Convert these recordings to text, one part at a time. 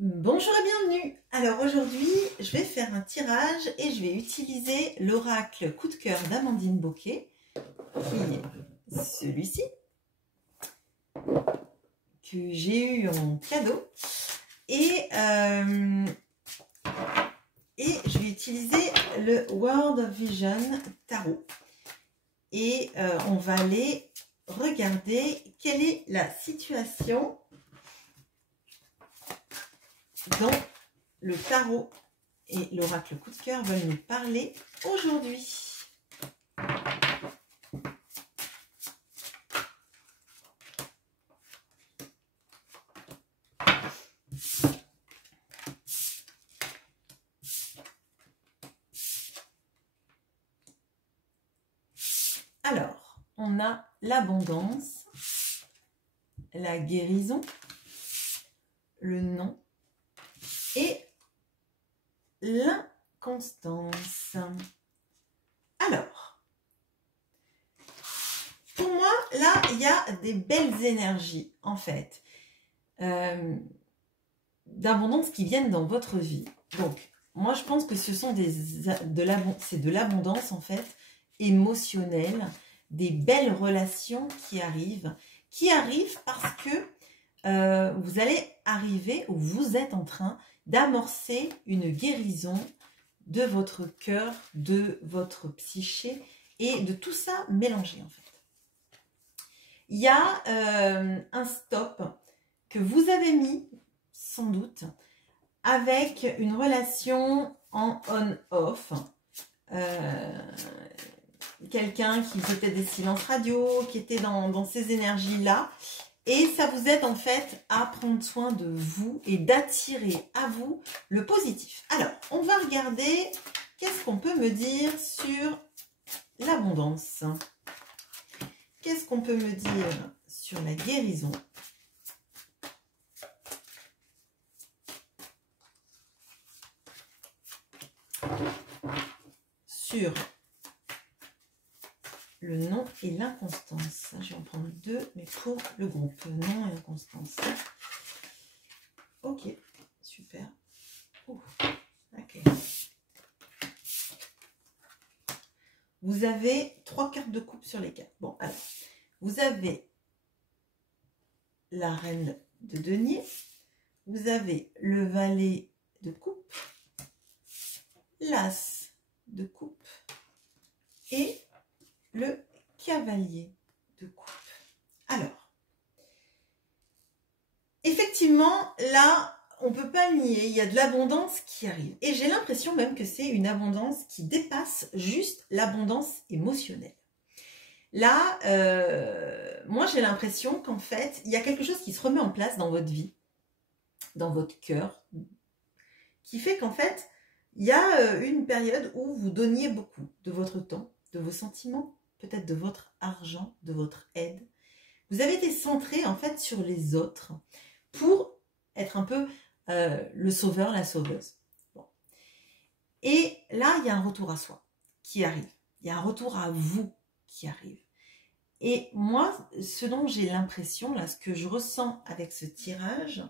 Bonjour et bienvenue. Alors aujourd'hui, je vais faire un tirage et je vais utiliser l'oracle coup de cœur d'Amandine Bocquet, qui est celui-ci, que j'ai eu en cadeau. Et je vais utiliser le World of Vision Tarot. Et on va aller regarder quelle est la situation dont le tarot et l'oracle coup de cœur veulent nous parler aujourd'hui. Alors, on a l'abondance, la guérison, le non et l'inconstance. Alors, pour moi, là, il y a des belles énergies, en fait, d'abondance qui viennent dans votre vie. Donc, moi, je pense que ce sont de l'abondance, en fait, émotionnelle, des belles relations qui arrivent parce que vous allez arriver, ou vous êtes en train d'amorcer une guérison de votre cœur, de votre psyché et de tout ça mélangé en fait. Il y a un stop que vous avez mis sans doute avec une relation en on-off. Quelqu'un qui faisait des silences radio, qui était dans ces énergies-là. Et ça vous aide en fait à prendre soin de vous et d'attirer à vous le positif. Alors, on va regarder qu'est-ce qu'on peut me dire sur l'abondance. Qu'est-ce qu'on peut me dire sur la guérison? Sur le non et l'inconstance. Je vais en prendre deux, mais pour le groupe. Non et inconstance. Ok, super. Ok. Vous avez 3 cartes de coupe sur les cartes. Bon, alors, vous avez la reine de denier. Vous avez le valet de coupe. L'as de coupe. Et le cavalier de coupe. Alors, effectivement, là, on ne peut pas nier, il y a de l'abondance qui arrive. Et j'ai l'impression même que c'est une abondance qui dépasse juste l'abondance émotionnelle. Là, moi j'ai l'impression qu'en fait, il y a quelque chose qui se remet en place dans votre vie, dans votre cœur, qui fait qu'en fait, il y a une période où vous donniez beaucoup de votre temps, de vos sentiments, peut-être de votre argent, de votre aide. Vous avez été centré en fait sur les autres pour être un peu le sauveur, la sauveuse. Bon. Et là, il y a un retour à soi qui arrive. Il y a un retour à vous qui arrive. Et moi, ce dont j'ai l'impression, là, ce que je ressens avec ce tirage,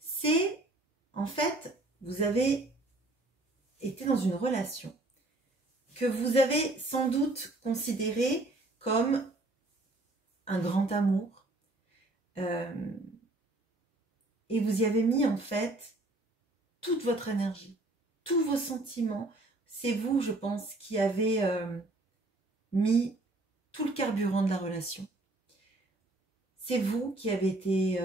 c'est en fait, vous avez été dans une relation que vous avez sans doute considéré comme un grand amour. Et vous y avez mis en fait toute votre énergie, tous vos sentiments. C'est vous, je pense, qui avez mis tout le carburant de la relation. C'est vous qui avez été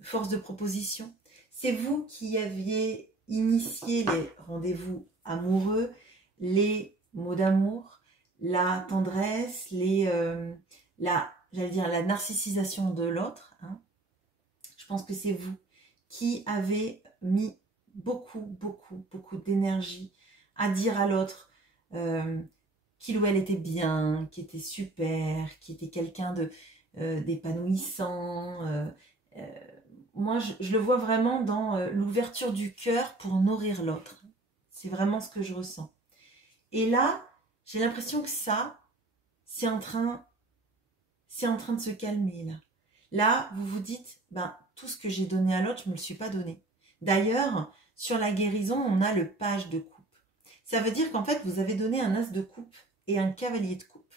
force de proposition. C'est vous qui aviez initié les rendez-vous amoureux, les mots d'amour, la tendresse, j'allais dire la narcissisation de l'autre. Hein. Je pense que c'est vous qui avez mis beaucoup d'énergie à dire à l'autre qu'il ou elle était bien, qui était super, qui était quelqu'un d'épanouissant. Moi, je le vois vraiment dans l'ouverture du cœur pour nourrir l'autre. C'est vraiment ce que je ressens. Et là, j'ai l'impression que ça, c'est en train de se calmer là. Là, vous vous dites, ben, tout ce que j'ai donné à l'autre, je ne me le suis pas donné. D'ailleurs, sur la guérison, on a le page de coupe. Ça veut dire qu'en fait, vous avez donné un as de coupe et un cavalier de coupe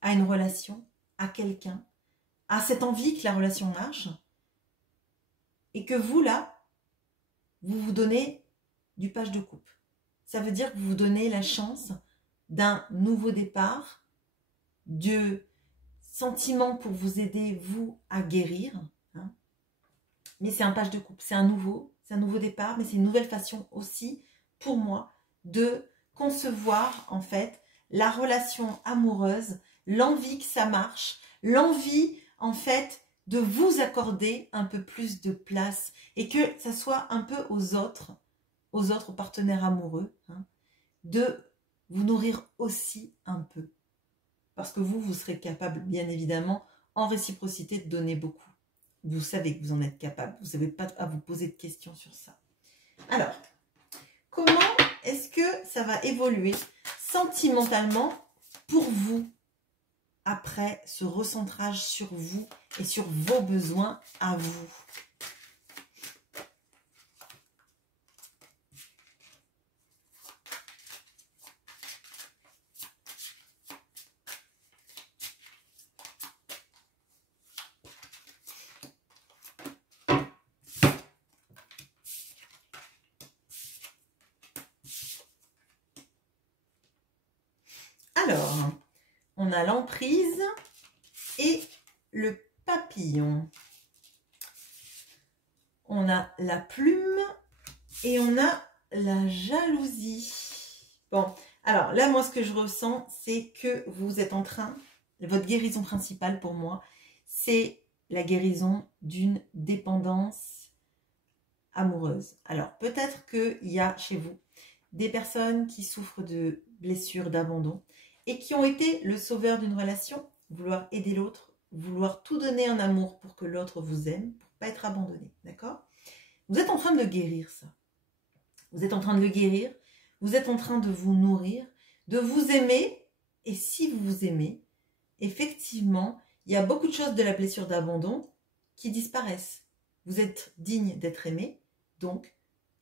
à une relation, à quelqu'un, à cette envie que la relation marche, et que vous, là, vous vous donnez du page de coupe. Ça veut dire que vous vous donnez la chance d'un nouveau départ, de sentiments pour vous aider, vous, à guérir. Hein. Mais c'est un page de coupe, c'est un nouveau départ, mais c'est une nouvelle façon aussi, pour moi, de concevoir, en fait, la relation amoureuse, l'envie que ça marche, l'envie, en fait, de vous accorder un peu plus de place et que ça soit un peu aux autres partenaires amoureux, hein, de vous nourrir aussi un peu. Parce que vous serez capable, bien évidemment, en réciprocité, de donner beaucoup. Vous savez que vous en êtes capable. Vous n'avez pas à vous poser de questions sur ça. Alors, comment est-ce que ça va évoluer sentimentalement pour vous après ce recentrage sur vous et sur vos besoins à vous? Alors, on a l'emprise et le papillon. On a la plume et on a la jalousie. Bon, alors là, moi, ce que je ressens, c'est que vous êtes en train, votre guérison principale pour moi, c'est la guérison d'une dépendance amoureuse. Alors, peut-être qu'il y a chez vous des personnes qui souffrent de blessures, d'abandon, et qui ont été le sauveur d'une relation, vouloir aider l'autre, vouloir tout donner en amour pour que l'autre vous aime, pour ne pas être abandonné, d'accord? Vous êtes en train de guérir ça. Vous êtes en train de le guérir, vous êtes en train de vous nourrir, de vous aimer, et si vous vous aimez, effectivement, il y a beaucoup de choses de la blessure d'abandon qui disparaissent. Vous êtes digne d'être aimé, donc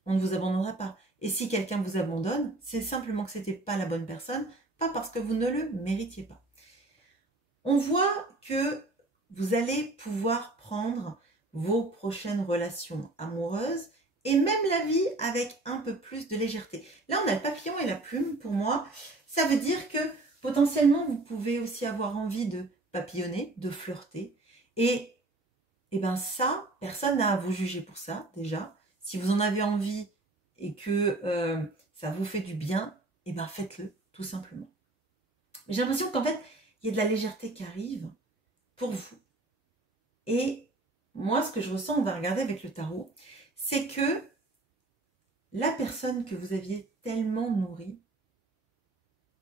on ne vous abandonnera pas. Et si quelqu'un vous abandonne, c'est simplement que ce n'était pas la bonne personne, pas parce que vous ne le méritiez pas. On voit que vous allez pouvoir prendre vos prochaines relations amoureuses et même la vie avec un peu plus de légèreté. Là, on a le papillon et la plume. Pour moi, ça veut dire que potentiellement, vous pouvez aussi avoir envie de papillonner, de flirter. Et bien ça, personne n'a à vous juger pour ça, déjà. Si vous en avez envie et que ça vous fait du bien, et bien faites-le, tout simplement. J'ai l'impression qu'en fait, il y a de la légèreté qui arrive pour vous. Et moi, ce que je ressens, on va regarder avec le tarot, c'est que la personne que vous aviez tellement nourrie,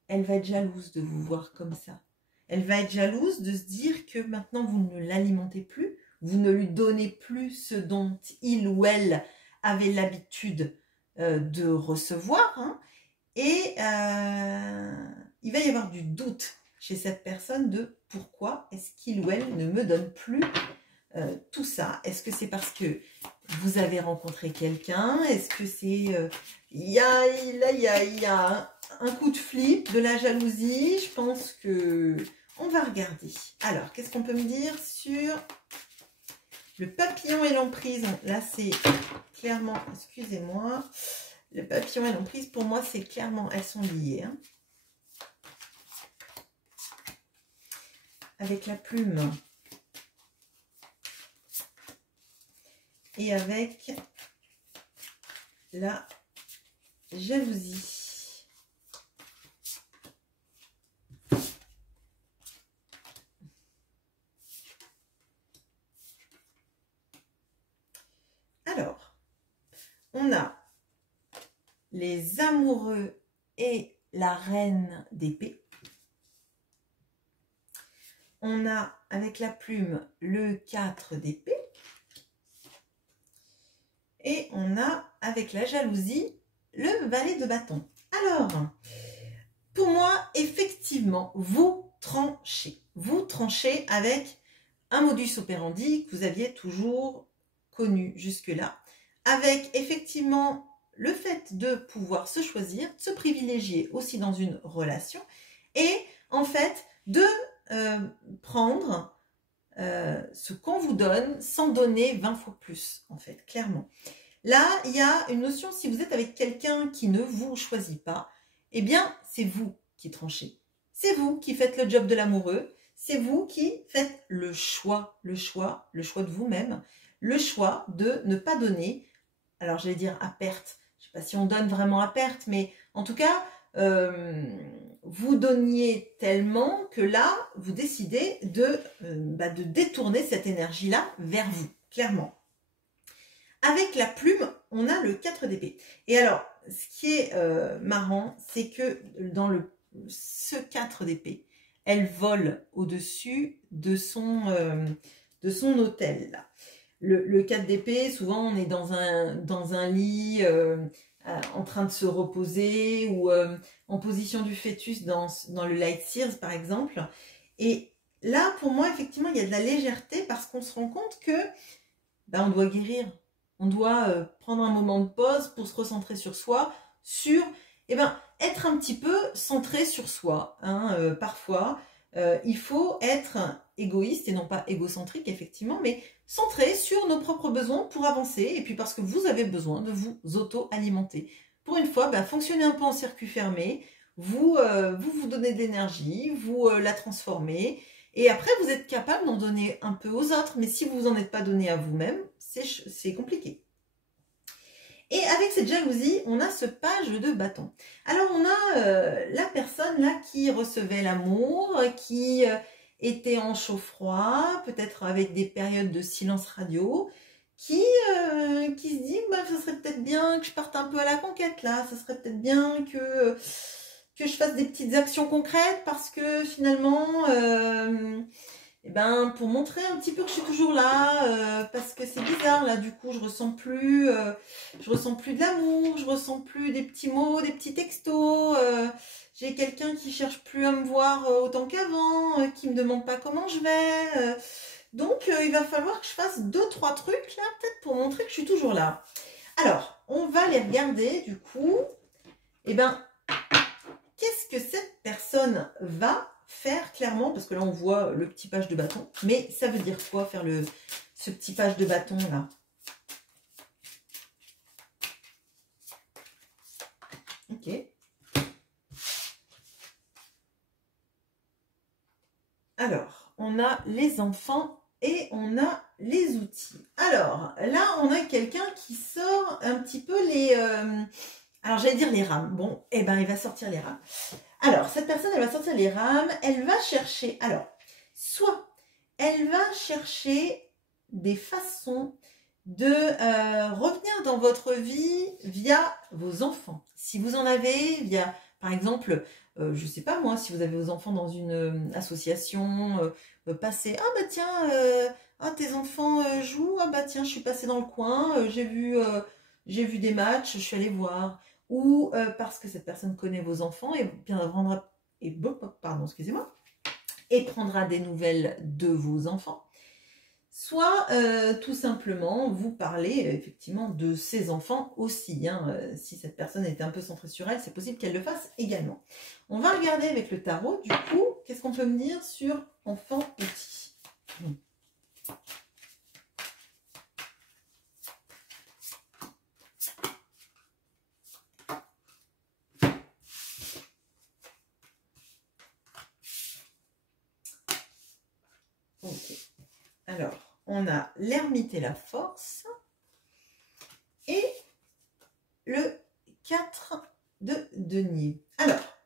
elle va être jalouse de vous voir comme ça. Elle va être jalouse de se dire que maintenant, vous ne l'alimentez plus, vous ne lui donnez plus ce dont il ou elle avait l'habitude de recevoir. Hein, et il va y avoir du doute chez cette personne de pourquoi est-ce qu'il ou elle ne me donne plus tout ça. Est-ce que c'est parce que vous avez rencontré quelqu'un? Est-ce que c'est... il y a un coup de flip, de la jalousie. Je pense que... On va regarder. Alors, qu'est-ce qu'on peut me dire sur le papillon et l'emprise? Là, c'est clairement... Excusez-moi. Le papillon et l'emprise, pour moi, c'est clairement... Elles sont liées. Hein. Avec la plume. Et avec la jalousie. Alors, on a les amoureux et la reine d'épée. On a avec la plume le 4 d'épée. Et on a avec la jalousie le valet de bâton. Alors, pour moi, effectivement, vous tranchez. Vous tranchez avec un modus operandi que vous aviez toujours connu jusque-là. avec effectivement le fait de pouvoir se choisir, de se privilégier aussi dans une relation et en fait de prendre ce qu'on vous donne sans donner 20 fois plus, en fait, clairement. Là, il y a une notion, si vous êtes avec quelqu'un qui ne vous choisit pas, eh bien, c'est vous qui tranchez. C'est vous qui faites le job de l'amoureux, c'est vous qui faites le choix de vous-même, le choix de ne pas donner, alors j'allais dire à perte, je ne sais pas si on donne vraiment à perte, mais en tout cas, vous donniez tellement que là, vous décidez de détourner cette énergie-là vers vous, clairement. Avec la plume, on a le 4 d'épée. Et alors, ce qui est marrant, c'est que dans ce 4 d'épée, elle vole au-dessus de son hôtel, là. Le 4 d'épée, souvent on est dans un lit en train de se reposer ou en position du fœtus dans le Light Sears par exemple. Et là, pour moi, effectivement, il y a de la légèreté parce qu'on se rend compte que on doit guérir. On doit prendre un moment de pause pour se recentrer sur soi, sur être un petit peu centré sur soi. Hein, parfois, il faut être égoïste et non pas égocentrique, effectivement, mais centré sur nos propres besoins pour avancer, et puis parce que vous avez besoin de vous auto-alimenter. Pour une fois, fonctionnez un peu en circuit fermé, vous donnez de l'énergie, vous la transformez, et après vous êtes capable d'en donner un peu aux autres, mais si vous n'en êtes pas donné à vous-même, c'est compliqué. Et avec cette jalousie, on a ce page de bâton. Alors on a la personne là qui recevait l'amour, qui était en chaud-froid, peut-être avec des périodes de silence radio, qui se dit ça serait peut-être bien que je parte un peu à la conquête là, ça serait peut-être bien que je fasse des petites actions concrètes parce que finalement pour montrer un petit peu que je suis toujours là, parce que c'est bizarre là, du coup je ressens plus de l'amour, je ressens plus des petits mots, des petits textos, j'ai quelqu'un qui cherche plus à me voir autant qu'avant, qui me demande pas comment je vais, donc il va falloir que je fasse 2-3 trucs là, peut-être pour montrer que je suis toujours là. Alors, on va les regarder du coup, qu'est-ce que cette personne va faire clairement, parce que là on voit le petit page de bâton, mais ça veut dire quoi faire ce petit page de bâton là? Ok. Alors, on a les enfants et on a les outils. Alors, là on a quelqu'un qui sort un petit peu les... alors j'allais dire les rames. Bon, il va sortir les rames. Alors, cette personne, elle va sortir les rames, elle va chercher, alors, soit elle va chercher des façons de revenir dans votre vie via vos enfants. Si vous en avez, via, par exemple, je sais pas moi, si vous avez vos enfants dans une association, passer, tes enfants jouent, tiens, je suis passée dans le coin, j'ai vu des matchs, je suis allée voir. Ou parce que cette personne connaît vos enfants et prendra des nouvelles de vos enfants. Soit tout simplement vous parlez effectivement de ses enfants aussi. Si cette personne était un peu centrée sur elle, c'est possible qu'elle le fasse également. On va regarder avec le tarot, du coup, qu'est-ce qu'on peut me dire sur enfant outil. Ok. Alors, on a l'ermite et la force. Et le 4 de denier. Alors,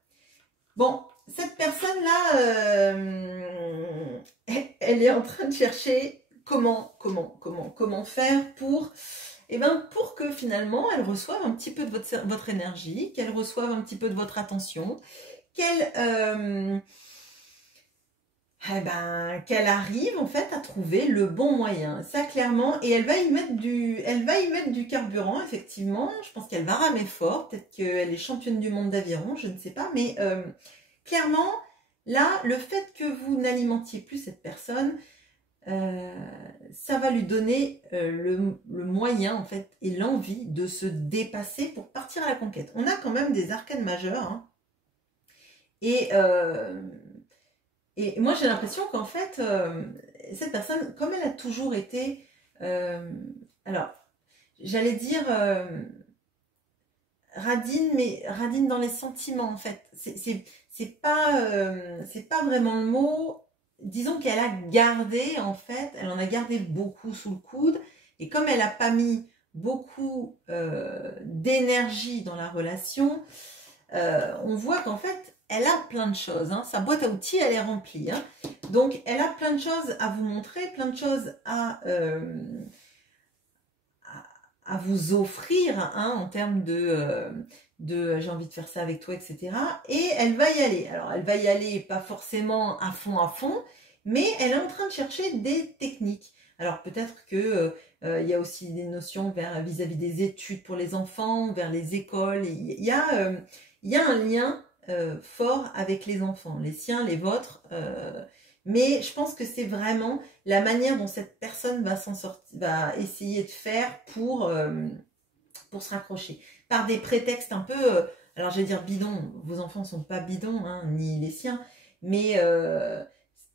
bon, cette personne-là, elle est en train de chercher comment faire pour... pour que finalement, elle reçoive un petit peu de votre énergie, qu'elle reçoive un petit peu de votre attention, qu'elle arrive en fait à trouver le bon moyen, ça clairement, et elle va y mettre du carburant, effectivement. Je pense qu'elle va ramer fort, peut-être qu'elle est championne du monde d'aviron, je ne sais pas, mais clairement, là, le fait que vous n'alimentiez plus cette personne, ça va lui donner le moyen en fait et l'envie de se dépasser pour partir à la conquête. On a quand même des arcanes majeures, hein, et moi j'ai l'impression qu'en fait cette personne, comme elle a toujours été, alors j'allais dire radine, mais radine dans les sentiments en fait. C'est pas vraiment le mot. Disons qu'elle a gardé, en fait, elle en a gardé beaucoup sous le coude. Et comme elle n'a pas mis beaucoup d'énergie dans la relation, on voit qu'en fait, elle a plein de choses. Hein. Sa boîte à outils, elle est remplie. Hein. Donc, elle a plein de choses à vous montrer, plein de choses à vous offrir hein, en termes de j'ai envie de faire ça avec toi, etc. Et elle va y aller. Alors, elle va y aller pas forcément à fond, mais elle est en train de chercher des techniques. Alors, peut-être que il y a aussi des notions vis-à-vis des études pour les enfants, vers les écoles. Il y a un lien fort avec les enfants, les siens, les vôtres. Mais je pense que c'est vraiment la manière dont cette personne va s'en sortir, va essayer de faire pour se raccrocher. Par des prétextes un peu, alors je vais dire bidons, vos enfants ne sont pas bidons, hein, ni les siens, mais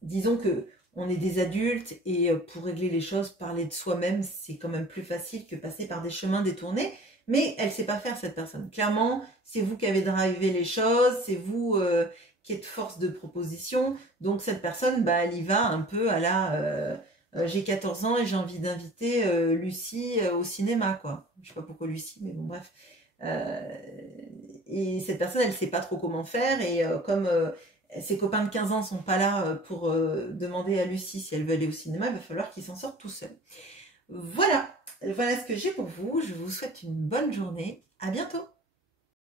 disons que on est des adultes et pour régler les choses, parler de soi-même, c'est quand même plus facile que passer par des chemins détournés. Mais elle ne sait pas faire cette personne. Clairement, c'est vous qui avez drivé les choses, c'est vous qui êtes force de proposition. Donc cette personne, bah, elle y va un peu à la... j'ai 14 ans et j'ai envie d'inviter Lucie au cinéma, quoi. Je sais pas pourquoi Lucie, mais bon, bref. Et cette personne, elle sait pas trop comment faire. Et comme ses copains de 15 ans sont pas là pour demander à Lucie si elle veut aller au cinéma, il va falloir qu'il s'en sorte tout seul. Voilà, voilà ce que j'ai pour vous. Je vous souhaite une bonne journée. À bientôt.